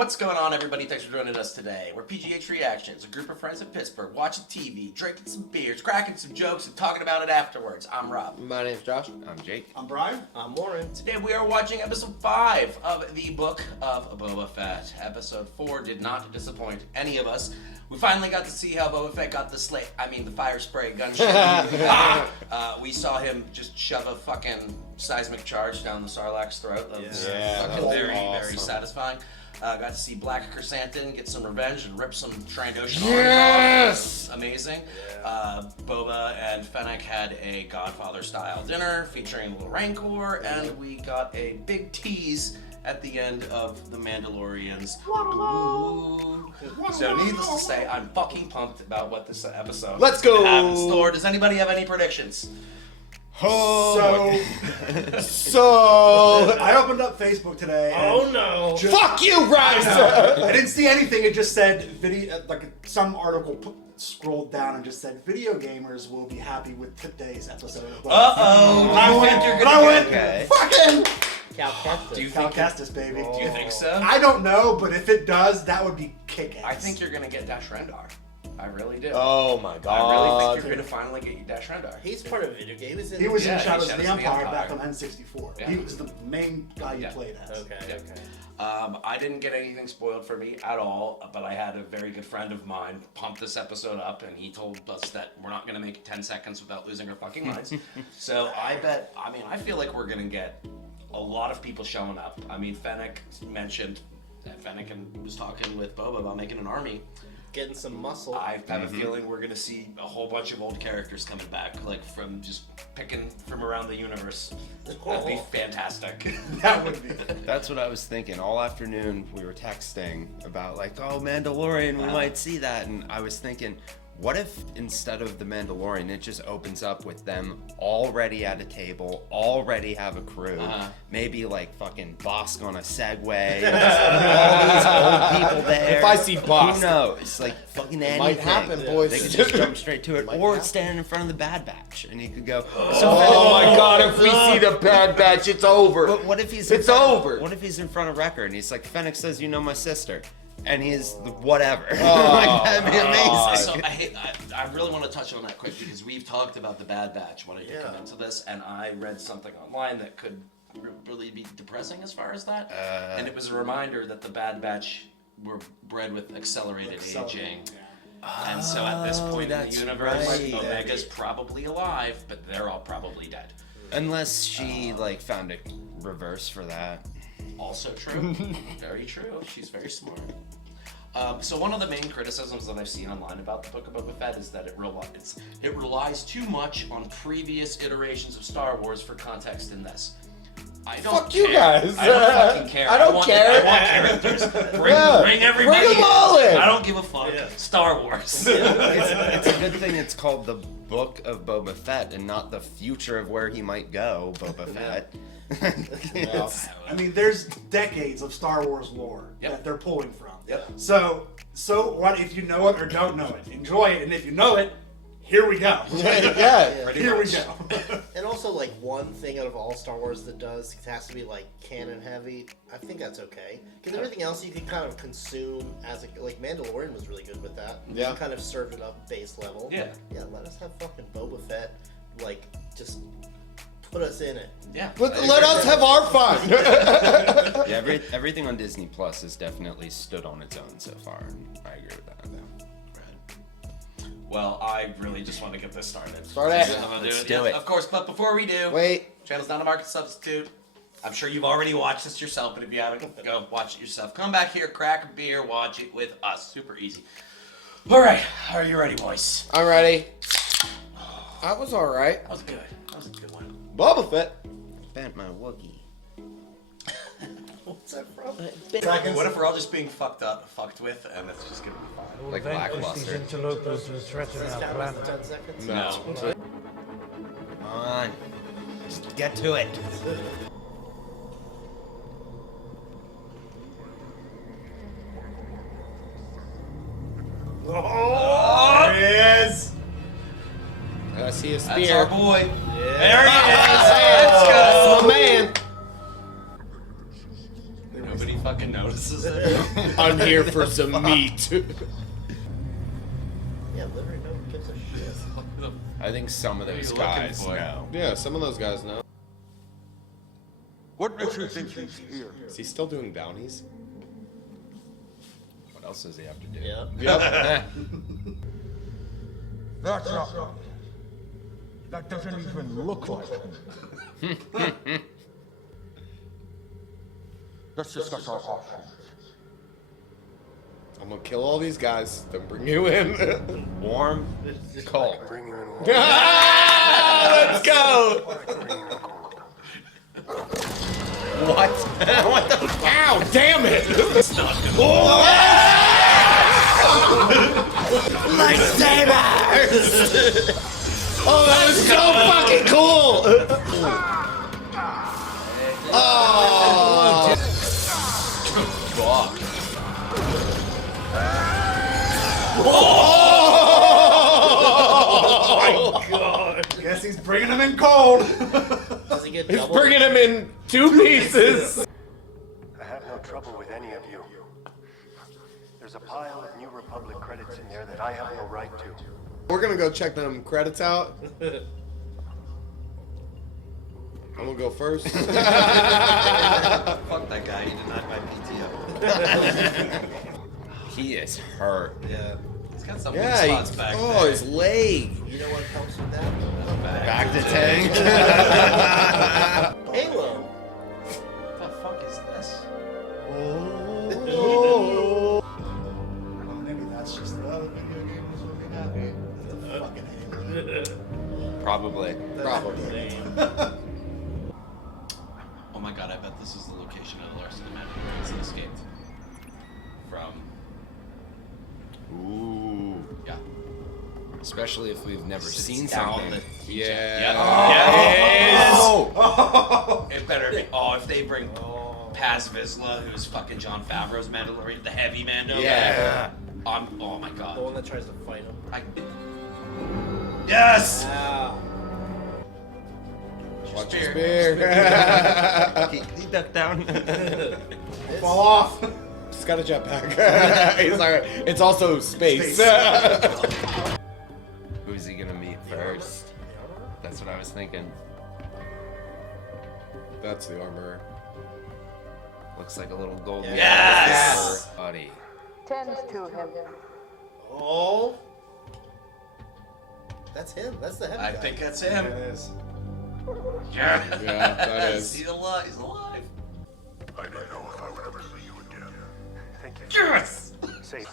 What's going on, everybody? Thanks for joining us today. We're PGH Reactions, a group of friends in Pittsburgh, watching TV, drinking some beers, cracking some jokes, and talking about it afterwards. I'm Rob. My name's Josh. I'm Jake. I'm Brian. I'm Warren. Today we are watching episode 5 of the Book of Boba Fett. Episode 4 did not disappoint any of us. We finally got to see how Boba Fett got the fire spray gun shot. We saw him just shove a fucking seismic charge down the Sarlacc's throat. That was fucking very satisfying. Got to see Black Chrysanthemum get some revenge and rip some Trandoshan. Yes! Amazing. Boba and Fennec had a Godfather-style dinner featuring a little Rancor, and we got a big tease at the end of The Mandalorian's. So needless to say, I'm fucking pumped about what this episode Let's go! have in store. Does anybody have any predictions? So I opened up Facebook today. Oh no! Fuck you, Bryce! I didn't see anything. It just said video, like some article scrolled down and just said video gamers will be happy with today's episode. I went, Okay. fucking Do you Cal think? Kestis, baby. Do you think so? I don't know, but if it does, that would be kick-ass. I think you're gonna get Dash Rendar. I really do. Oh my I god. really think you're gonna finally get Dash Rendar. He's part of a video game. He was Yeah, in Shadows he of the Shadows of the Empire Empire. back on N64. Yeah. He was the main guy you Yeah. played as. Okay. Yeah. Okay. I didn't get anything spoiled for me at all, but I had a very good friend of mine pump this episode up, and he told us that we're not going to make it 10 seconds without losing our fucking minds. So I feel like we're going to get a lot of people showing up. I mean, Fennec mentioned that Fennec was talking with Boba about making an army. Getting some muscle. I have a feeling we're going to see a whole bunch of old characters coming back, like from just picking from around the universe. That'd be fantastic. That would be. That's what I was thinking. All afternoon we were texting about like, oh, Mandalorian, we might see that. And I was thinking, what if instead of the Mandalorian, it just opens up with them already at a table, already have a crew, maybe like fucking Bosk on a Segway, all these old people there. If I see Bosk. Who knows? Like fucking anything. might happen, boys. They could just jump straight to it, Might or happen. stand in front of the Bad Batch, and he could go. Oh my god, if we see the Bad Batch, it's over. But what if he's over. What if he's in front of Wrecker and he's like, Fennec says, you know my sister, and he's whatever. Oh, like that'd be amazing. So I really want to touch on that quick because we've talked about the Bad Batch when I did come into this, and I read something online that could really be depressing as far as that. And it was a reminder that the Bad Batch were bred with accelerated aging. And so at this point in the that's universe, right. Omega's probably alive, but they're all probably dead. Unless she like found a reverse for that. Also true. Very true. She's very smart. So one of the main criticisms that I've seen online about the Book of Boba Fett is that it relies too much on previous iterations of Star Wars for context in this. I don't Fuck care. you guys. I don't fucking care. I don't care. I want characters. Bring everybody Bring them all in. I don't give a fuck. Star Wars. It's a good thing it's called the Book of Boba Fett and not the future of where he might go, Boba Fett. I mean, there's decades of Star Wars lore that they're pulling from. Yep. So what if you know it or don't know it? Enjoy it, and if you know it, here we go. Yeah. Here we go. And also, like, one thing out of all Star Wars that does, it has to be, like, canon heavy. I think that's okay. Because everything else you can kind of consume as a, like, Mandalorian was really good with that. Yeah. You kind of served it up base level. Yeah. Yeah, let us have fucking Boba Fett, like, just put us in it. Yeah. Let us have our fun. Yeah, everything on Disney Plus has definitely stood on its own so far. And I agree with that. Well, I really just want to get this started. Start it. I'm gonna Let's do do it. Of course, but before we do, Wait. channel's not a market substitute. I'm sure you've already watched this yourself, but if you haven't, go watch it yourself. Come back here, crack a beer, watch it with us. Super easy. All right, are you ready, boys? I'm ready. I was alright. That was good. That was a good one. Boba Fett. Bent my Woogie. What's that from? What if we're all just being fucked with, and it's just gonna be fine? Like Vanquish these lackluster. interlopers who threaten Does our this count as the planet. 10 seconds? No. Come on. Just get to it. Oh, there he is. I see a That's our spear. boy. Yeah. There he is. Let's go. My man. Nobody fucking noticed. notices it. I'm here for some meat. Yeah, literally no one gives a shit. I think some of What are those you looking guys for? know. Yeah, some of those guys know. What makes you think he's here? Is he still doing bounties? What else does he have to do? Yeah. Yep. That's not right. That doesn't even look like him. Let's discuss our options. I'm gonna kill all these guys, then bring you in. Warm, cold. Let's go! What? What the? Ow, damn it! Lightsabers! Oh, that was so fucking cool! Oh! Fuck. Oh! Guess he's bringing him in cold. Does he get He's double? bringing him in 2 pieces. I have no trouble with any of you. There's a pile of New Republic credits in there that I have no right to. We're gonna go check them credits out. I'm gonna go first. Fuck that guy. He denied my PTO. He is hurt. Yeah. He's got some weak Yeah, spots back oh, there. his leg. You know what helps with that? Back to tank. Halo. What the fuck is this? Oh, maybe that's just the other video games will be happy. The fucking Halo. Probably. Probably. Oh my god, I bet this is the location of the Larson Mandalorians that escaped from. Ooh. Yeah. Especially if we've never Sits seen down something. the- Yeah. Oh! It better be. Oh, if they bring Paz Vizsla, who's fucking John Favreau's Mandalorian, the heavy Mando. Yeah. Oh my The god. one that tries to fight him. Yes! Wow. Watch your Spear. spear. He ducked down. Fall off. He's got a jetpack. He's like, it's also space. Who's he gonna meet first? That's what I was thinking. That's the armor. Looks like a little golden. Yes! Buddy. Tend to him. Oh. That's him. That's the heavy I guy. think that's It him. is. Yeah, that is. He's alive. He's alive. I don't know if I would ever see you again. Thank you. Yes! Safe.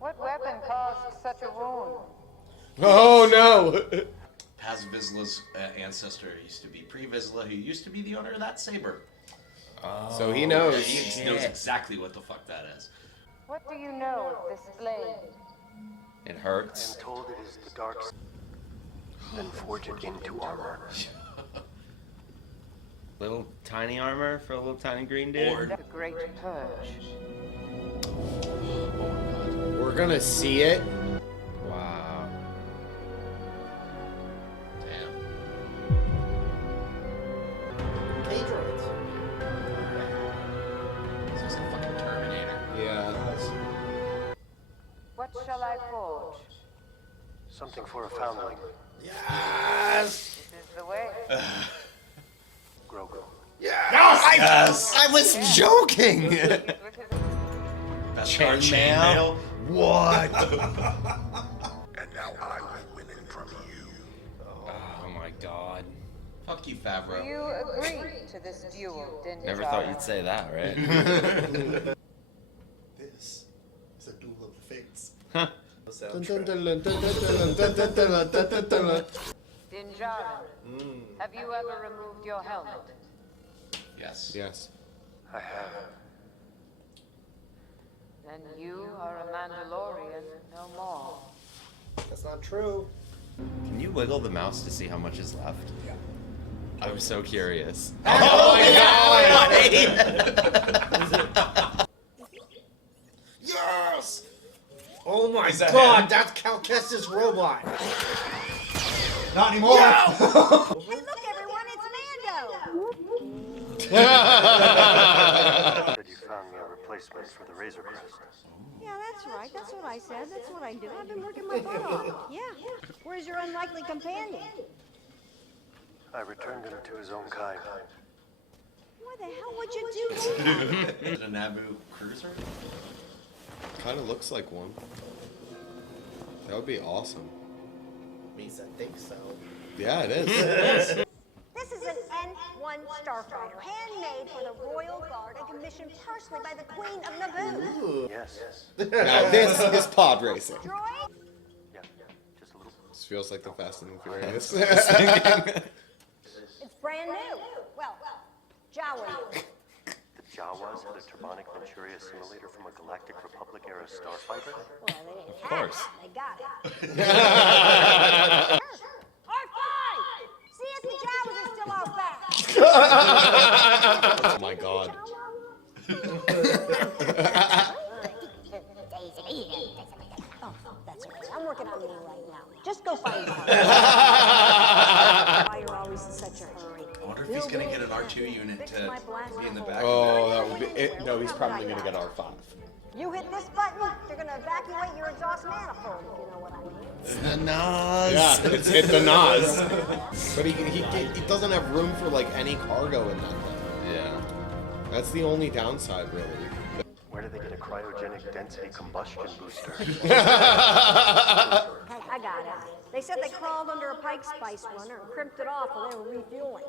What weapon caused such a wound? Oh no! Paz Vizsla's ancestor used to be Pre Vizsla, who used to be the owner of that saber. So he knows. He knows exactly what the fuck that is. What do you know of this blade? It I hurts. am told it is the dark side. Then forge it into armor. Little tiny armor for a little tiny green dude. Or- The Great Purge. We're gonna see it. Wow. Damn. K-droids. This is the fucking Terminator. Yeah. What shall I forge? Something for a foundling. Yes. This is the way. Grogu. Yes! I was joking. With his Best Chain card, mail? What? And now I will win it from you. Oh my god. Fuck you, Do Favreau. you agree to this duel, Din Never Djarin? thought you'd say that, right? This is a duel of the fates. Soundtrack. Din Djarin, have you ever removed your helmet? Yes. Yes. I have. Then you are a Mandalorian no more. That's not true. Can you wiggle the mouse to see how much is left? Yeah. I'm so curious. Yes! Oh my Is that god, him? that's Cal Kestis robot. Not anymore. Hey, look, everyone, it's Mando! Said you found me a replacement. bracelet for the Razor Crest. Yeah, that's right. That's what I said. That's what I do. I've been working my butt off. Yeah. Where's your unlikely companion? I returned him to his own kind. Why the hell would you do that? Is it a Naboo cruiser? Kind of looks like one. That would be awesome. Means I think so. Yeah, it is. This is an N-1 starfighter, handmade for the Royal Guard and commissioned personally by the Queen of Naboo. Yes. Now this is pod racing. Droid? Yeah, just a little. This feels like the Fast and the Furious. It's brand new. Well, Jawa. The Jawas had a turbonic Manchuria simulator from a Galactic Republic era starfighter. Well, they didn't Of course. They got it. R5! See if the Jawas are still out back. Oh my god. Oh, that's okay. I'm working on you right now. Just go find her. Why you're always in such a hurry. I wonder if he's gonna get an R2 unit to be in the back. Oh, that would be it. No, he's probably gonna get R5. You hit this button, they're gonna evacuate your exhaust manifold, if you know what I mean. The Nas. Yeah, it's hit the Nas. But he doesn't have room for like any cargo in that thing. Yeah. That's the only downside, really. Where did they get a cryogenic density combustion booster? Hey, I got it. They said they crawled under a pike spice runner and crimped it off while they were refueling.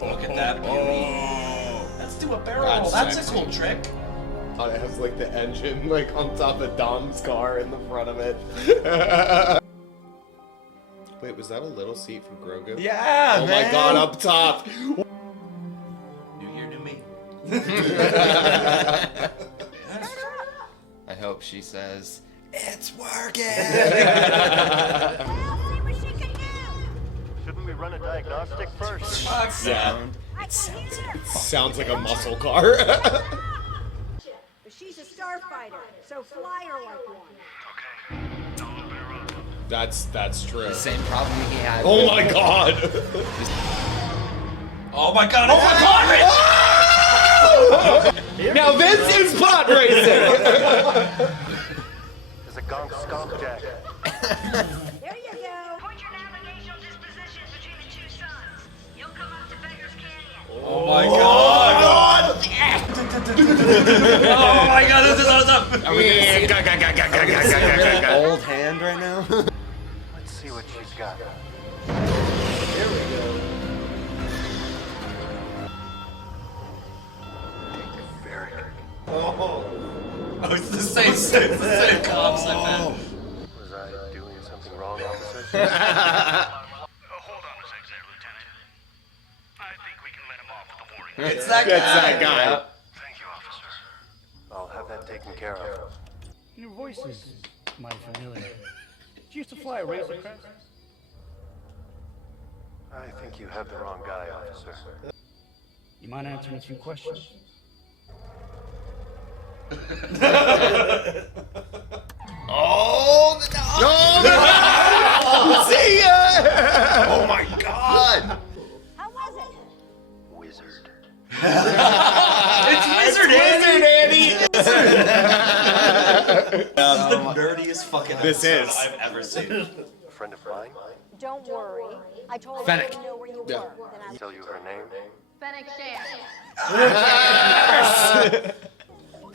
Look at that beauty. Let's do a barrel roll. That's That's a sexy. cool trick. Oh, it has like the engine like on top of Dom's car in the front of it. Wait, was that a little seat for Grogu? Yeah, Oh man. my god, up top. New year, new me. I hope she says, it's working. Well, see what she can do. Shouldn't we run a diagnostic first? Sound. I can hear her. Sounds like a muscle car. But she's a starfighter, so fly her like one. That's true. The same problem he had. Oh my god. Oh my god, it's a pod race! Now this is pod racing. There's a gonk stomp jack. There you go. Point your navigational dispositions between the two suns. You'll come up to Beggar's Canyon. Oh my god! Oh my god, this is awesome! Are we gonna see a old hand right now? Let's see what she's got. There we go. Very good. Oh. Oh, it's the same comps I had. Was I doing something wrong, officer? Hold on a sec there, Lieutenant. I think we can let him off with a warning. It's that guy. That's that guy. Thank you, officer. I'll have that taken care of. Your voice is mighty familiar. Did you used to fly a Razor Crest? I think you have the wrong guy, officer. You mind answering a few questions? Oh, the dog! See ya! Oh my god! How was it? Wizard. It's Wizard Andy! This is the nerdiest fucking This episode is. I've ever seen. A friend of mine? Don't worry. I told her I Fennec. didn't know where you Yeah. were. Then I Tell you her name? Fennec Shand.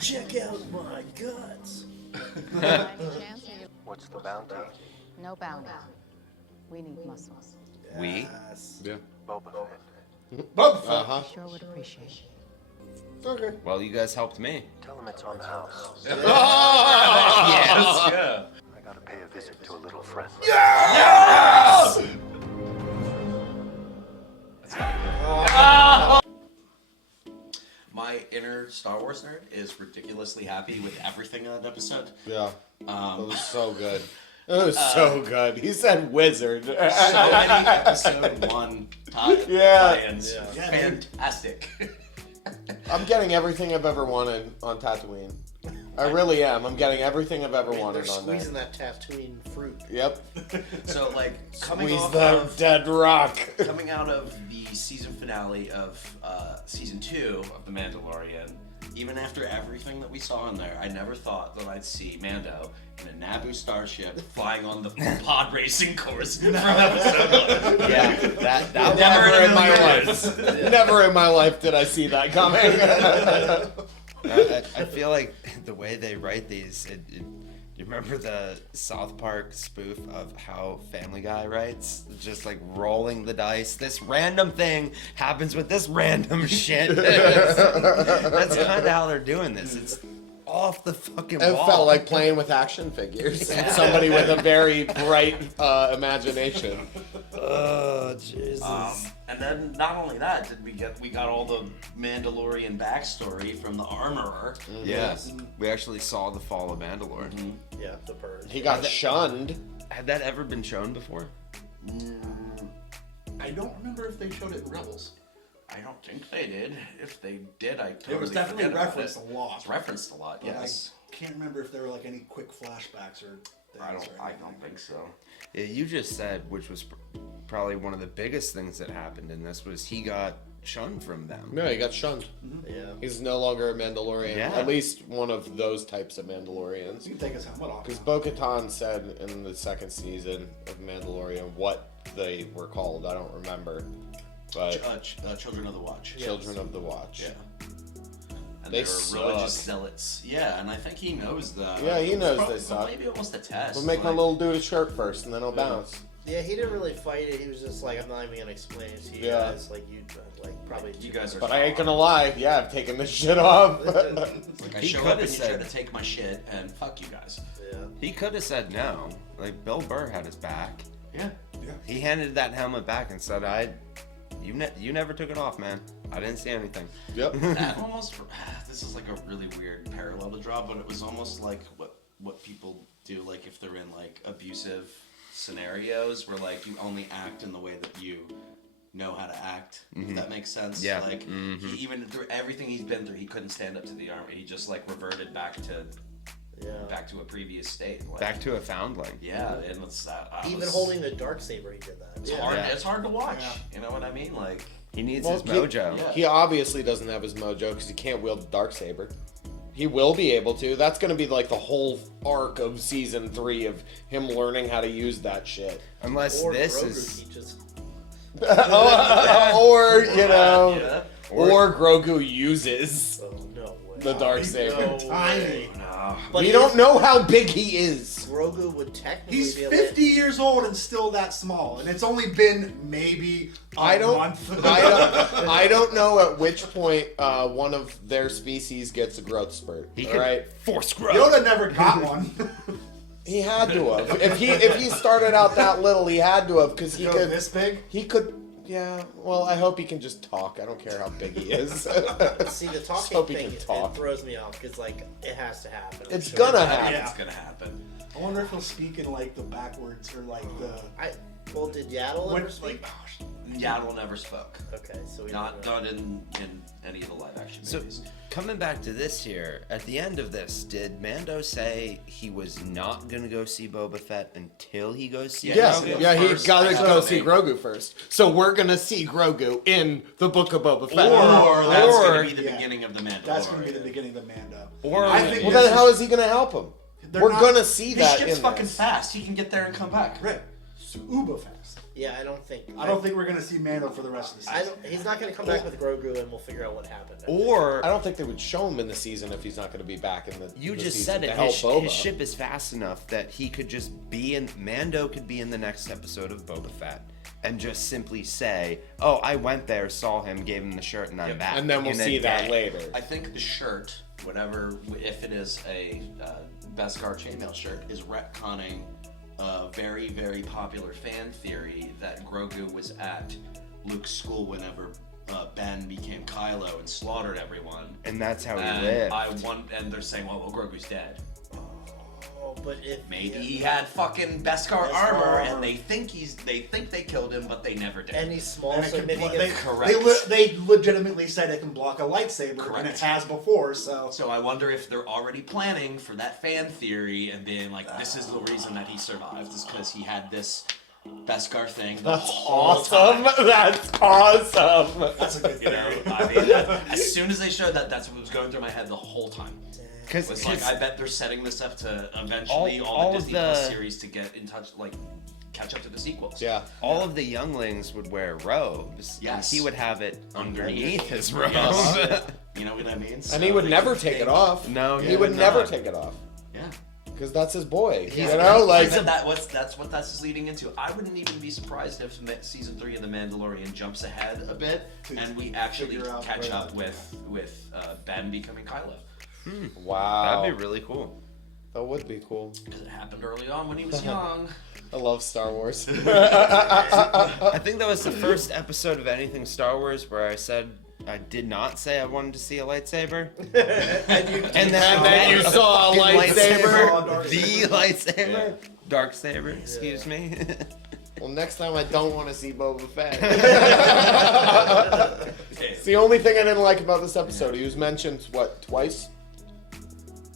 Check out my guts. What's the bounty? No bounty. We need muscles. We? Yes. Yeah. Boba Fett. Uh-huh. Sure would appreciate it. Okay. Well, you guys helped me. Tell him it's on the house. Yes, yeah. I gotta pay a visit to a little friend. My inner Star Wars nerd is ridiculously happy with everything on that episode. Yeah. It Um, was so good. It was so good. He said wizard. so many episode 1 Yeah. tie-ins. Fantastic. I'm getting everything I've ever wanted on Tatooine. I really am. I'm getting everything I've ever wanted They're on there. squeezing that Tatooine fruit. Yep. So like coming Squeeze off that of dead rock. coming out of the season finale of season 2 of The Mandalorian, even after everything that we saw in there, I never thought that I'd see Mando in a Naboo starship flying on the pod racing course from episode 1. Yeah, that Never never in in my the life. Never in my life did I see that coming. I feel like the way they write these, you remember the South Park spoof of how Family Guy writes? Just like rolling the dice. This random thing happens with this random shit. That's kind of how they're doing this. It's off the fucking It wall. felt like playing with action figures. And somebody with a very bright imagination. Oh, Jesus. And then not only that, we got all the Mandalorian backstory from the Armorer. Yes. We actually saw the fall of Mandalore. Yeah, the bird. He got shunned. Had that ever been shown before? I don't remember if they showed it in Rebels. I don't think they did. If they did, I totally It was definitely forget about referenced it. a lot. It's referenced a lot, But yes. I can't remember if there were like any quick flashbacks or things. I or don't anything. think so. Yeah, you just said, which was probably one of the biggest things that happened in this, was he got shunned from them. No, he got shunned. Yeah. He's no longer a Mandalorian. Yeah. At least one of those types of Mandalorians. You can take his helmet off. Because Bo-Katan said in the second season of Mandalorian what they were called. I don't remember. But Children of the Watch. Children of the Watch. Yeah. And They were suck. religious zealots. Yeah, and I think he knows that. Yeah, he knows Probably- they suck. Maybe almost a test. We'll make my like- little dude a shirt first, and then he'll bounce. Yeah, he didn't really fight it. He was just like, I'm not even gonna explain it to you Yeah. guys. Like you, probably You guys are. But I ain't gonna lie, yeah, I've taken this shit off. Like, I He show coulda up and you try said- to take my shit, and fuck you guys. Yeah. He could have said no. Like, Bill Burr had his back. Yeah. He handed that helmet back and said, you never took it off, man. I didn't see anything. Yep. That almost. This is like a really weird parallel to draw, but it was almost like what people do, like if they're in like abusive scenarios, where like you only act in the way that you know how to act. If that makes sense. Yeah. Like he, even through everything he's been through, he couldn't stand up to the army. He just like reverted back to a previous state. Like, Back to a foundling. Yeah, and it's that. Even holding the darksaber, he did that. It's Yeah. hard. Yeah. It's hard to watch. You know what I mean? Like. He needs Well, his mojo. Yeah. He obviously doesn't have his mojo because he can't wield the darksaber. He will be able to. That's going to be like the whole arc of season 3 of him learning how to use that shit. Unless Or this Grogu is... teaches. Or, you know, Yeah. or Grogu uses Oh no way. the darksaber. No Tiny. way. No. But We he don't is- know how big he is. Grogu would technically He's be able 50 years old and still that small, and it's only been maybe a I don't month. I don't know at which point one of their species gets a growth spurt. He all could right? force growth. Yoda never got one. He had to have. If he started out that little, he had to have because he Go could. this big? He could. Yeah. Well, I hope he can just talk. I don't care how big he is. See, the talking hope he thing, can it talk. throws me off because like it has to happen. I'm It's sure. gonna I think happen. it's gonna happen. I wonder if he'll speak in like the backwards or like the. Well, did Yaddle ever What, speak? like, Yaddle never spoke. Okay, so we Not don't know. in any of the live action So, movies. coming back to this here, at the end of this, did Mando say he was not going to go see Boba Fett until he goes see Yes, Grogu? yeah, he First, gotta I go think. see Grogu first. So we're gonna see Grogu in the Book of Boba Fett. Or that's or- gonna be the yeah. beginning of the Mandalorian. that's going to be the beginning of the Mando. Or- I think Well, this then how is he gonna help him? They're We're not- gonna see His that ship's in fucking this. fast. He can get there and come back. Right. Uber fast. Yeah, I don't think. I don't think we're going to see Mando for the rest of the season. He's not going to come back with Grogu, and we'll figure out what happened. Or I don't think they would show him in the season if he's not gonna be back in the. you the just season said it. to help Boba. His ship is fast enough that he could just be in. Mando could be in the next episode of Boba Fett and just simply say, "Oh, I went there, saw him, gave him the shirt, and I'm back." And then we'll in a see that day." later. I think the shirt, whatever, if it is a Beskar chainmail shirt, is retconning a very, very popular fan theory that Grogu was at Luke's school whenever Ben became Kylo and slaughtered everyone. And that's how he And lived. and they're saying, well, Grogu's dead. Oh, But if Maybe he had fucking Beskar armor, and they think they killed him, but they never did. And he's small, And it so can maybe blo- he they, gets- Correct. they legitimately said it can block a lightsaber, and Correct. it has before. So So I wonder if they're already planning for that fan theory and being like, this is the reason that he survived, is because he had this Beskar thing. That's awesome. That's awesome. that's a good You know, theory. I mean, as soon as they showed that, that's what was going through my head the whole time. It's like, I bet they're setting this up to eventually all the Disney Plus series to get in touch, like, catch up to the sequels. Yeah. All of the younglings would wear robes. Yes. And he would have it underneath his robe. Yes. You know what I mean? And he would never take it off. No, he would would never not. take it off. Yeah. Because that's his boy. Yeah. You know, like that's what that's leading into. I wouldn't even be surprised if season 3 of The Mandalorian jumps ahead a bit and we actually figure out catch where up with Ben becoming Kylo. wow. That'd be really cool. That would be cool. Because it happened early on when he was young. I love Star Wars. I think that was the first episode of anything Star Wars where I said I did not say I wanted to see a lightsaber. and then you saw a lightsaber. The lightsaber. Dark saber, excuse me. Well, next time I don't want to see Boba Fett. It's the only thing I didn't like about this episode. He was mentioned, what, twice?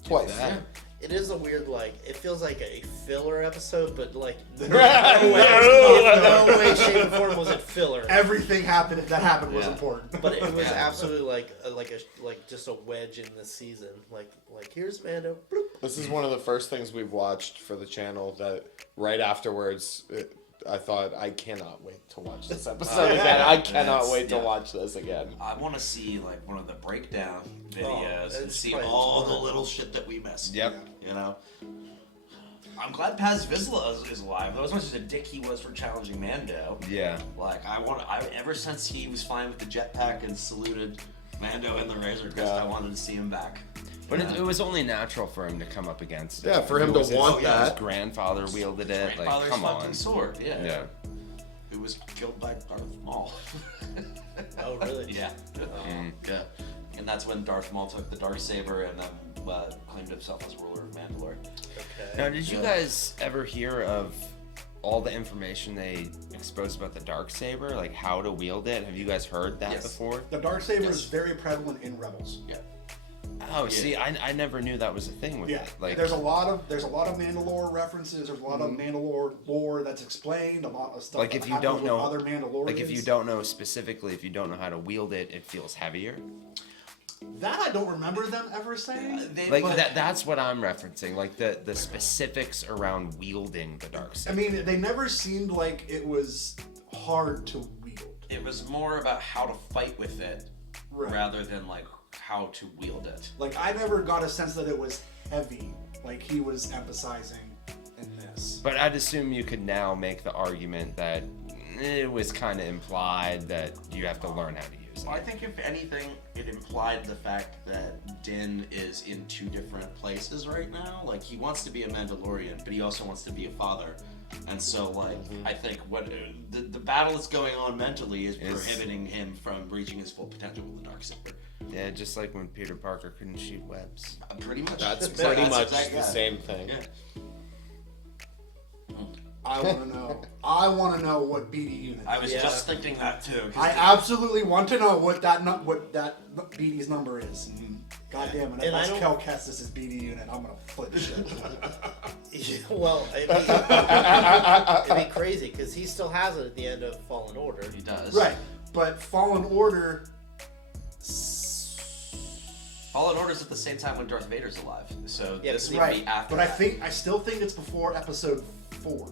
Twice. Yeah. It is a weird, like, it feels like a filler episode, but like, in No. no way, shape, or form was it filler. Everything that happened was important. But it was absolutely like just a wedge in this season. Like here's Mando. Bloop. This is one of the first things we've watched for the channel that right afterwards, I thought, I cannot wait to watch this episode again. I cannot wait to watch this again. I want to see like one of the breakdown videos and it's see probably all fun. the little shit that we missed. Yep. You know? I'm glad Paz Vizsla is alive, though, as much as a dick he was for challenging Mando. Yeah. Like, ever since he was fine with the jetpack and saluted Mando in the Razor Crest, I wanted to see him back. But it was only natural for him to come up against it. Yeah, for him to It was want his that. grandfather wielded it. Like, Grandfather's come fucking on. sword, yeah. Yeah. Who was killed by Darth Maul. Oh really? Yeah. Yeah. And that's when Darth Maul took the Darksaber and claimed himself as ruler of Mandalore. Okay. Now, did you guys ever hear of all the information they exposed about the Darksaber? Like, how to wield it? Have you guys heard that Yes. before? The Darksaber is very prevalent in Rebels. Yeah. Oh, see, I never knew that was a thing with Yeah, it. Like, there's a lot of Mandalore references. There's a lot of Mandalore lore that's explained. A lot of stuff. like that if you happens don't with know, other Mandalorians. like if you don't know specifically, if you don't know how to wield it, it feels heavier. that I don't remember them ever saying. Like that's what I'm referencing. Like the specifics around wielding the Darksaber. I mean, they never seemed like it was hard to wield. It was more about how to fight with it Right. rather than like how to wield it. Like I never got a sense that it was heavy, like he was emphasizing in this. But I'd assume you could now make the argument that it was kind of implied that you have to learn how to use it. I think if anything, it implied the fact that Din is in two different places right now. Like he wants to be a Mandalorian, but he also wants to be a father. And so, like, I think what the battle that's going on mentally is prohibiting him from reaching his full potential with the Darksaber. Yeah, just like when Peter Parker couldn't shoot webs. Pretty much. That's pretty much exactly the same thing. Yeah. I want to know. I want to know what BD unit. I was just thinking that too. 'Cause I absolutely want to know what that BD's number is. God damn it! If And I that's don't- Kel Kestis' BD unit, I'm gonna flip shit. Well, it'd be crazy because he still has it at the end of Fallen Order. he does. Right, but Fallen Order. Fallen Order's at the same time when Darth Vader's alive, so Yeah, this would Right, be after. but that. I still think it's before Episode 4.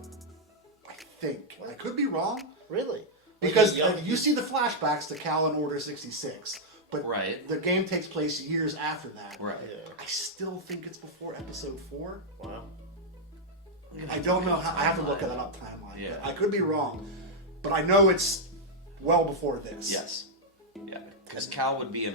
I think I could be wrong Really? because Like, you see the flashbacks to Cal and Order 66, but Right. the game takes place years after that. Right. I still think it's before Episode 4. Wow. I don't know how. I have to look at that up timeline. Yeah. But I could be wrong, but I know it's well before this. Yes. Yeah. Because Cal would be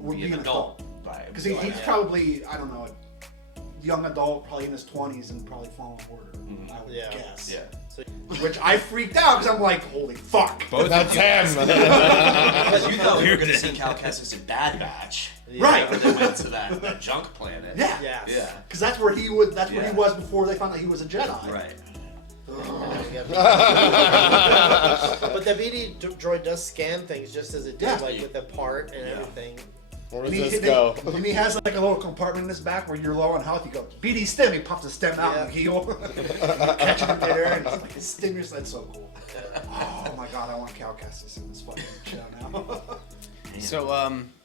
Would be an adult by Because he's by- probably, I don't know, a young adult, probably in his 20s, and probably Fallen Order. I would Yeah. guess. Yeah. Which I freaked out because I'm like, holy fuck. Both That's him. Because you thought we were going to see Cal Kestis in Bad Batch. Right. Whenever they went to that junk planet. Yeah. Yes. Yeah. Because that's where he was. That's where Yeah. he was before they found out he was a Jedi. Right. But the BD droid does scan things just as it did, Yeah. like with the part and everything. Where And does he, this go? and he has like a little compartment in his back where you're low on health. You go BD stem. He pops the stem out and heal. Catch it in there, and it's like his stingers. That's so cool. Oh my god, I want Cal Kestis in this fucking show now. So,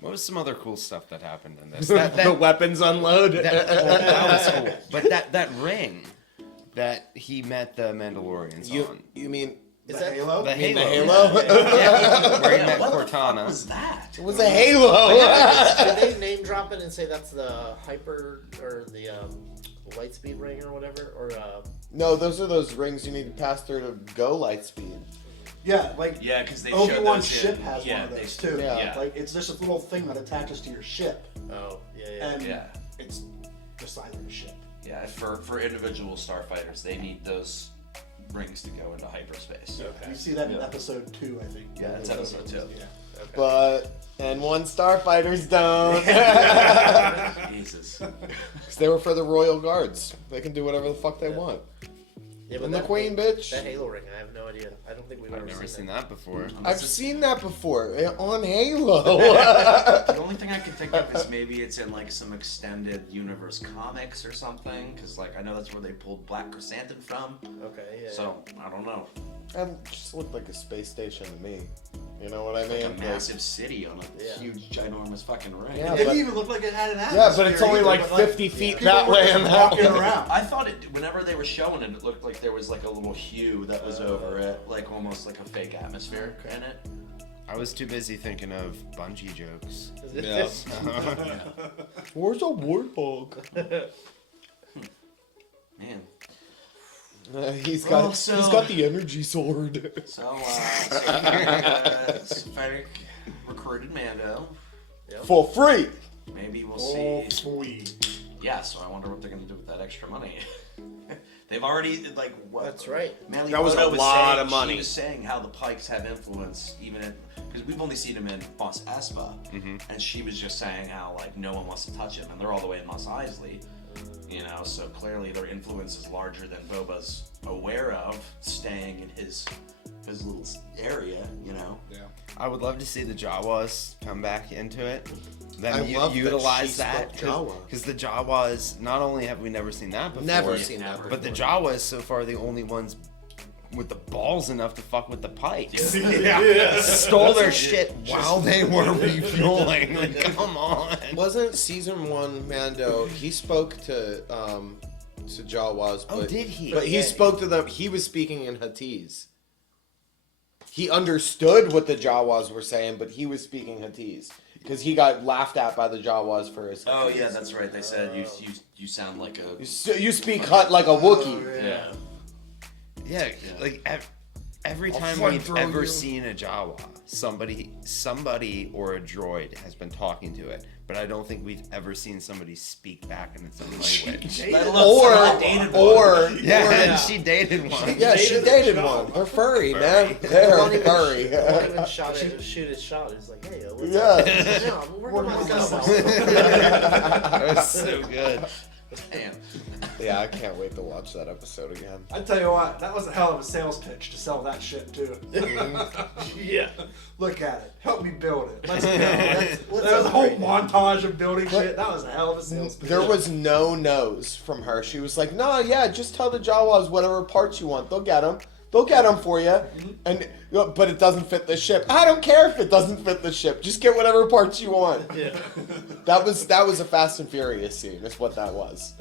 what was some other cool stuff that happened in this? The weapons unload. That was cool. But that ring that he met the Mandalorians on. You mean Is The that Halo? The the Halo. Halo? Yeah, where he met What the fuck Cortana. was that? It was a Halo. Did they name drop it and say that's the hyper or the lightspeed ring or whatever? Or No, those are those rings you need to pass through to go light speed. Yeah, like Yeah, because they showed Obi-Wan's those ship in- has yeah, one of they- those too. Yeah. Like it's just a little thing that attaches to your ship, oh yeah. and Yeah. it's the size of a ship. Yeah, for individual starfighters, they need those rings to go into hyperspace. Okay. You see that in episode 2, I think. Yeah, it's episode 2. Yeah. But and one starfighters don't. Jesus. 'Cause they were for the royal guards. They can do whatever the fuck they want. Yeah, And the queen, bitch. That Halo ring, I have no idea. I don't think we've I've ever never seen that. that before. I've seen that before on Halo. The only thing I can think of is maybe it's in like some extended universe comics or something, because like I know that's where they pulled Black Chrysanthemum from. Okay, yeah. So I don't know. That just looked like a space station to me. You know what I mean? Like a massive city on a Yeah. huge, ginormous fucking ring. Yeah, It didn't but- even look like it had an atmosphere. Yeah, but it's only either, like but, 50 feet people that were way just and that walking way. around. I thought it, whenever they were showing it, it looked like there was like a little hue that was over it, like almost like a fake atmosphere in it. I was too busy thinking of bungee jokes. Yeah. Where's a warthog? Man. He's Well, got so- he's got the energy sword. So, Frederick recruited Mando. For free. Maybe we'll Oh, see. sweet. Yeah, so I wonder what they're gonna do with that extra money. They've already like what? That's right. Manly That was Bodo a lot saying, of money. She was saying how the Pikes have influence, even in because we've only seen him in Mos Espa, and she was just saying how like no one wants to touch him, and they're all the way in Mos Eisley. You know, so clearly their influence is larger than Boba's aware of, staying in his little area. You know. Yeah. I would love to see the Jawas come back into it. I Them love that utilize she that spoke Jawa. because the Jawas. Not only have we never seen that before, Never seen that before. but the Jawas so far are the only ones with the balls enough to fuck with the Pikes. Yeah. Stole their shit while they were refueling. Like, come on. Wasn't season 1 Mando? He spoke to Jawas, but Oh, did he? But he spoke to them. He was speaking in Huttese. He understood what the Jawas were saying, but he was speaking Huttese because he got laughed at by the Jawas for his. Oh Huttese. yeah, that's right. They said you sound like a You speak Hut like a Wookiee. yeah. Yeah, like every time fucking we've throw ever you. seen a Jawa, somebody or a droid has been talking to it, but I don't think we've ever seen somebody speak back in its own language. Let alone someone dated one. Yeah, and she dated one. Yeah, she dated one. They're furry, man. They're furry. Won't even shoot his shot. It's like, hey, what's Yeah. up? No, I'm working on myself. That was so good. Damn. Yeah, I can't wait to watch that episode again. I tell you what, that was a hell of a sales pitch to sell that shit too. Yeah. Look at it. Help me build it. Let's go. Let's There was a whole upgrade it. montage of building shit. That was a hell of a sales pitch. There was no no's from her. She was like, "No, yeah, just tell the Jawas whatever parts you want. They'll get them. They'll get them for you." And but it doesn't fit the ship. I don't care if it doesn't fit the ship. Just get whatever parts you want. Yeah. That was a Fast and Furious scene. Is what that was.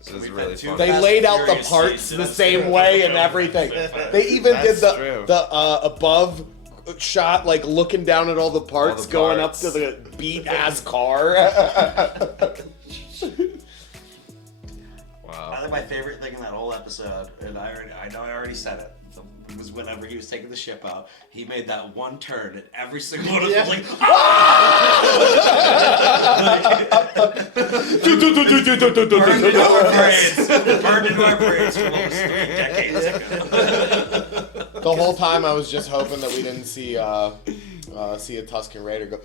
So it's We've really had two fun. They Fast laid and out the Furious parts scenes, the that's same true. way and everything. They even That's did true. the above shot, like looking down at all the parts, going up parts. to the beat ass car. I think my favorite thing in that whole episode, and I know I already said it, was whenever he was taking the ship out, he made that one turn, and every single one of them was like, burned into our brains. Burned into our brains from almost 3 decades ago. The whole time I was just hoping that we didn't see See a Tusken Raider go.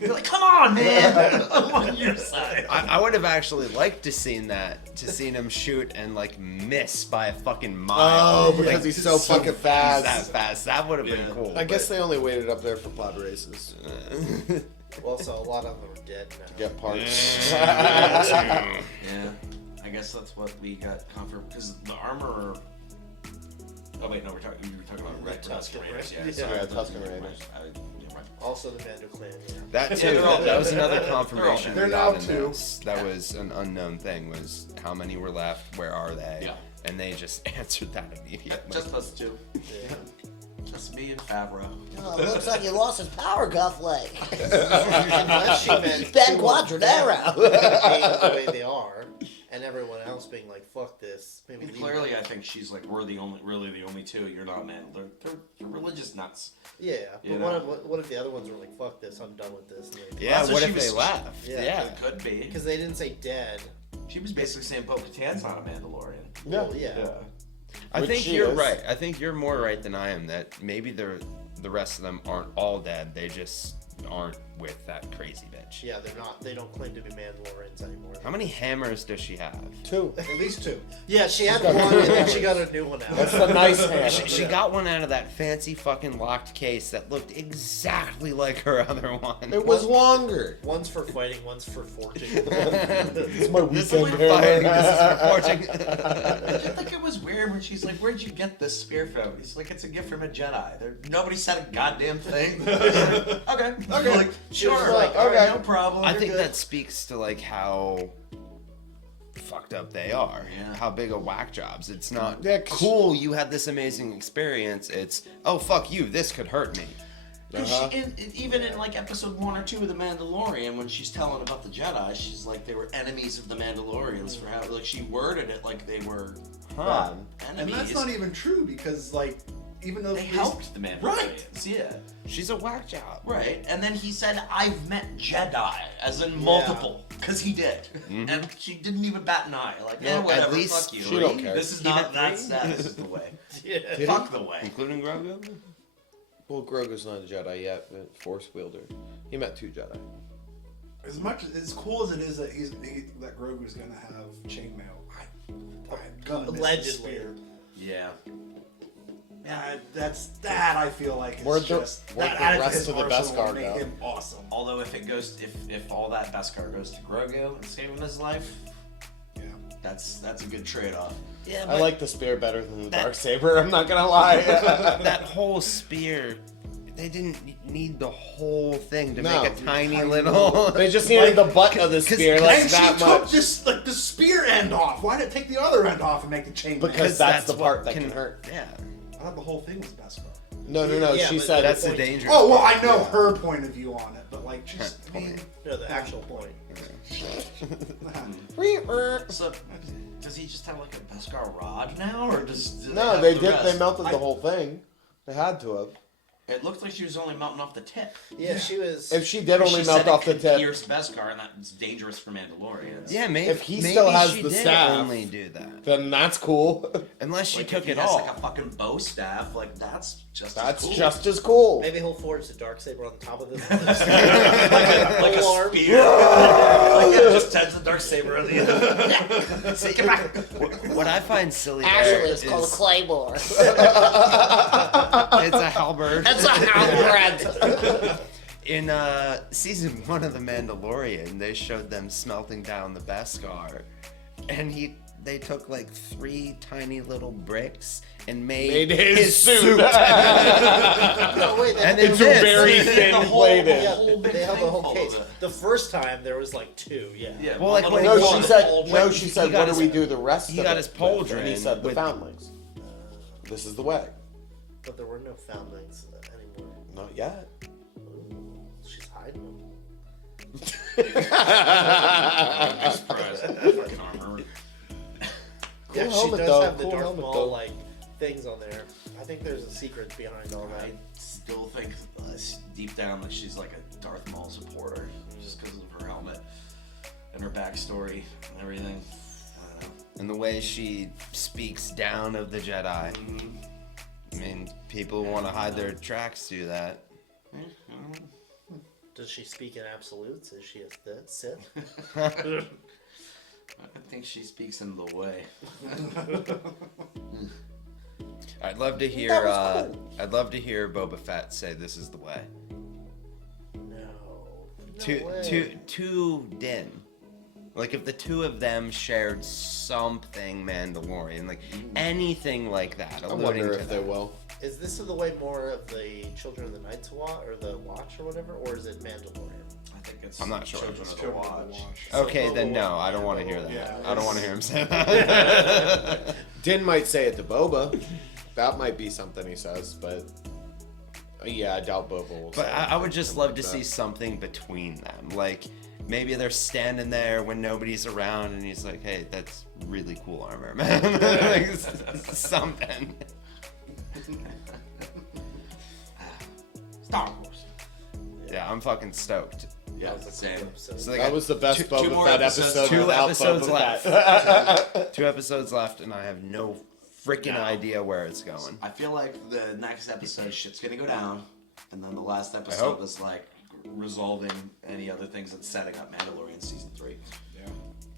You're like, come on, man! I'm on your side. I would have actually liked to seen him shoot and like miss by a fucking mile. Oh, because he's so fucking fast. That fast. That would have been cool. I guess they only waited up there for pod races. Also, a lot of them are dead now. To get parts. Yeah, I guess that's what we got confirmed because the armor. Oh wait, no, you were talking about Red Tusken Raiders. Yeah, Yeah, Tusken Raiders. You're right. Also the Mando clan. Yeah. That too. That was another confirmation. They're we now got in two. this. That was an unknown thing. Was how many were left? Where are they? Yeah. And they just answered that immediately. Just us two. Yeah. Just me and Favreau. Oh, looks like you lost his power cuff leg. Unless she meant Ben two Quadranero. being the way they are, and everyone else being like, "Fuck this." Maybe leave Clearly, it. I think she's like, we're the only two. You're not, man. They're religious nuts. Yeah, You but know? what if the other ones were like, "Fuck this, I'm done with this." Yeah. That's What what if she they was- left? Yeah. Yeah. It could be. Because they didn't say dead. She was basically saying Bo-Katan's not a Mandalorian. Yeah. Well, yeah. I Which think she you're is. right. I think you're more right than I am. That maybe the rest of them aren't all dead. They just aren't with that crazy bitch. Yeah, they're not. They don't claim to be Mandalorians anymore. How many hammers does she have? 2. At least 2. Yeah, she had got one, two and then hammers. she got a new one out. That's the nice hammer. She got one out of that fancy fucking locked case that looked exactly like her other one. It was longer. One's for fighting, one's for forging. It's my This is weekend for fighting, hammer. this is for forging. I just think it was weird when she's like, "Where'd you get this spear from?" He's like, "It's a gift from a Jedi." Nobody said a goddamn thing. Okay. Like, She was sure. like, Okay. okay. No problem. I you're think good. that speaks to like how fucked up they are. Yeah. How big of whack jobs. It's not Yeah, 'cause- cool. You had this amazing experience. It's fuck you. This could hurt me. 'Cause even in like episode 1 or 2 of The Mandalorian, when she's telling about the Jedi, she's like they were enemies of the Mandalorians for how like she worded it like they were Huh. And enemies. that's not even true because, like, even though they these- helped the Mandalorians. Right. Yeah. She's a whack job. Right. And then he said, "I've met Jedi," as in multiple, because he did, and she didn't even bat an eye. Like, No, whatever. at least fuck you. she don't care. This is He not met that three? status. Is the way. Yeah. Fuck the way. Including Grogu? Well, Grogu's not a Jedi yet, but Force wielder. He met 2 Jedi. as much as cool as it is that that Grogu's gonna have chainmail, I'm gonna miss Allegedly. the spear. Yeah. Yeah, that I feel like is Where'd the- just where'd that the added to rest his of the arsenal Beskar and made go? him awesome. Although if all that Beskar goes to Grogu and saving his life, Yeah. that's a good trade-off. Yeah, I like the spear better than the Darksaber, I'm not gonna lie. that whole spear. They didn't need the whole thing to No. make a tiny little. They just needed the butt of the spear, like And that she took much. this like the spear end off. Why did it take the other end off and make the chainmail? Because that's the what part that can hurt. Yeah. I thought the whole thing was Beskar. No, Yeah, she but said That's the point- danger. Oh well, I know her point of view on it, but like she's I mean, No, the actual point. So, does he just have like a Beskar rod now, or do No, have they the did. rest? They melted the whole thing. They had to have. It looked like she was only melting off the tip. Yeah, she was. If she did only She melt said off it the could tip, pierce Beskar, and that's dangerous for Mandalorians. Yeah, maybe. If he maybe still has she the did staff- only do that. then that's cool. Unless she Like, took if he it has, all. like a fucking bow staff, like that's just That's as cool. just as cool. Maybe he'll forge the Darksaber on the top of this. like a Whole arm. spear. Like it just touches the Darksaber on the end. See, what I find silly there Actually, it's is called a claymore. it's a halberd. It's a halberd. In season 1 of The Mandalorian, they showed them smelting down the Beskar, and they took like 3 tiny little bricks and made his suit. No, wait, they And have It's then a this. very The thin whole- plated. yeah, whole big they have the thing whole full case. of it. The first time there was like 2. Yeah. Yeah. Well, like, when No, he she got said. his- No, when she he said. got What do his- we do the rest he of got it his with?" And he pauldron said, "The with- foundlings. This is the way." But there were no foundlings anymore. Not yet. She's hiding them. I'm surprised. Fucking armor. Yeah, she helmet, does though. have the Cool Darth helmet, Maul though. like things on there. I think there's a secret behind all that. I still think deep down that she's like a Darth Maul supporter, just because of her helmet and her backstory and everything. I don't know. And the way she speaks down of the Jedi. I mean, people want to hide their tracks do that. Does she speak in absolutes? Is she a Sith? I think she speaks in the way. I'd love to hear. I'd love to hear Boba Fett say, "This is the way." To Din. Like if the two of them shared something Mandalorian, like anything like that. I wonder if they will. Is this the way more of the Children of the Night's Watch or the Watch or whatever, or is it Mandalorian? I think it's. I'm not sure. Children of the Watch. Okay, So then no, Boba I don't want to hear Fett. that. Yeah, I don't want to hear him say that. Din might say it to Boba. That might be something he says, but yeah, I doubt Boba will. But say I would just love to that. see something between them. Like maybe they're standing there when nobody's around, and he's like, "Hey, that's really cool armor, man." Like, something. Star Wars. Yeah, I'm fucking stoked. Yeah, same. So they That got was the best two Boba more Fett episodes. episode. Two without episodes Boba left. Fett. 2 episodes left, and I have no freaking idea where it's going. I feel like the next episode shit's gonna go down, and then the last hope. episode was like resolving any other things that's setting up Mandalorian season 3. Yeah.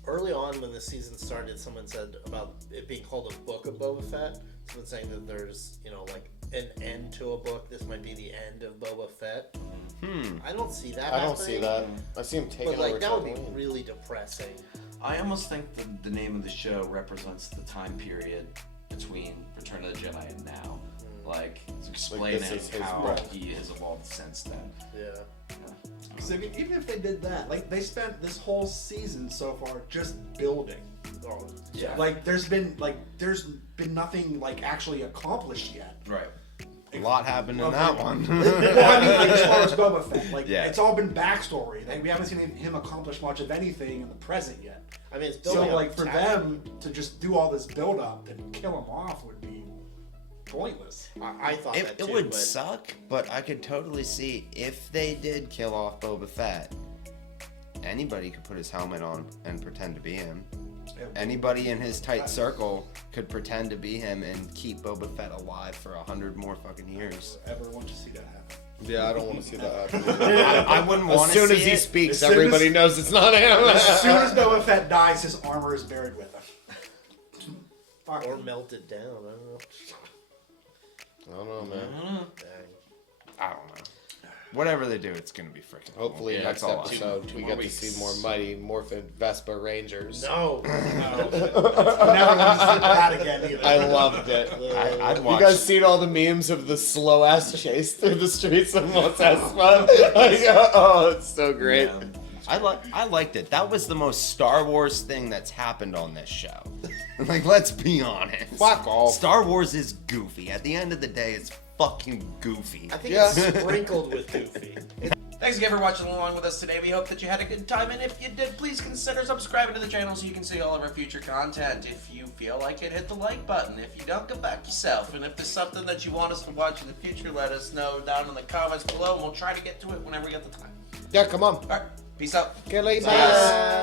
Early on, when the season started, someone said about it being called a Book of Boba Fett. Someone saying that there's, like an end to a book. This might be the end of Boba Fett. I don't see that. I don't see that. I see him taking But over. that would be Tatooine. really depressing. I almost think the name of the show represents the time period between Return of the Jedi and now. Like, it's explaining this is his how breath. he has evolved since then. Yeah. So even if they did that, like they spent this whole season so far just building. Oh, Yeah. Like there's been nothing like actually accomplished yet. Right. A lot happened in that one. Well, I mean, like, as far as Boba Fett, like Yeah. it's all been backstory. Like, we haven't seen him accomplish much of anything in the present yet. I mean, it's So building like up for Tatooine. them to just do all this build up and kill him off would be pointless. I thought that It too, would but suck, but I could totally see if they did kill off Boba Fett, anybody could put his helmet on and pretend to be him. Anybody in his tight circle could pretend to be him and keep Boba Fett alive for 100 more fucking years. Ever want to see that happen? Yeah, I don't want to see that happen. I wouldn't want to see As soon as he it. speaks, As soon everybody as- knows it's not him. As soon as Boba Fett dies, his armor is buried with him. Fuck. or melted down. I don't know. I don't know, man. Dang. I don't know. Whatever they do, it's gonna be freaking cool. Hopefully, Yeah, next that's all I- episode, we more get weeks. to see more Mighty Morphin Vespa Rangers. No. Never want to see that again either. I loved it. I'd You watch. guys seen all the memes of the slow ass chase through the streets of Mos Espa? Oh, it's so great. Yeah. I liked it. That was the most Star Wars thing that's happened on this show. Like, let's be honest. Fuck off. Star Wars is goofy. At the end of the day, it's fucking goofy. I think Yeah. it's sprinkled with goofy. Thanks again for watching along with us today. We hope that you had a good time, and if you did, please consider subscribing to the channel so you can see all of our future content. If you feel like it, hit the like button. If you don't, go back yourself. And if there's something that you want us to watch in the future, let us know down in the comments below, and we'll try to get to it whenever we get the time. Yeah, come on. All right, peace out. Get lazy. Bye.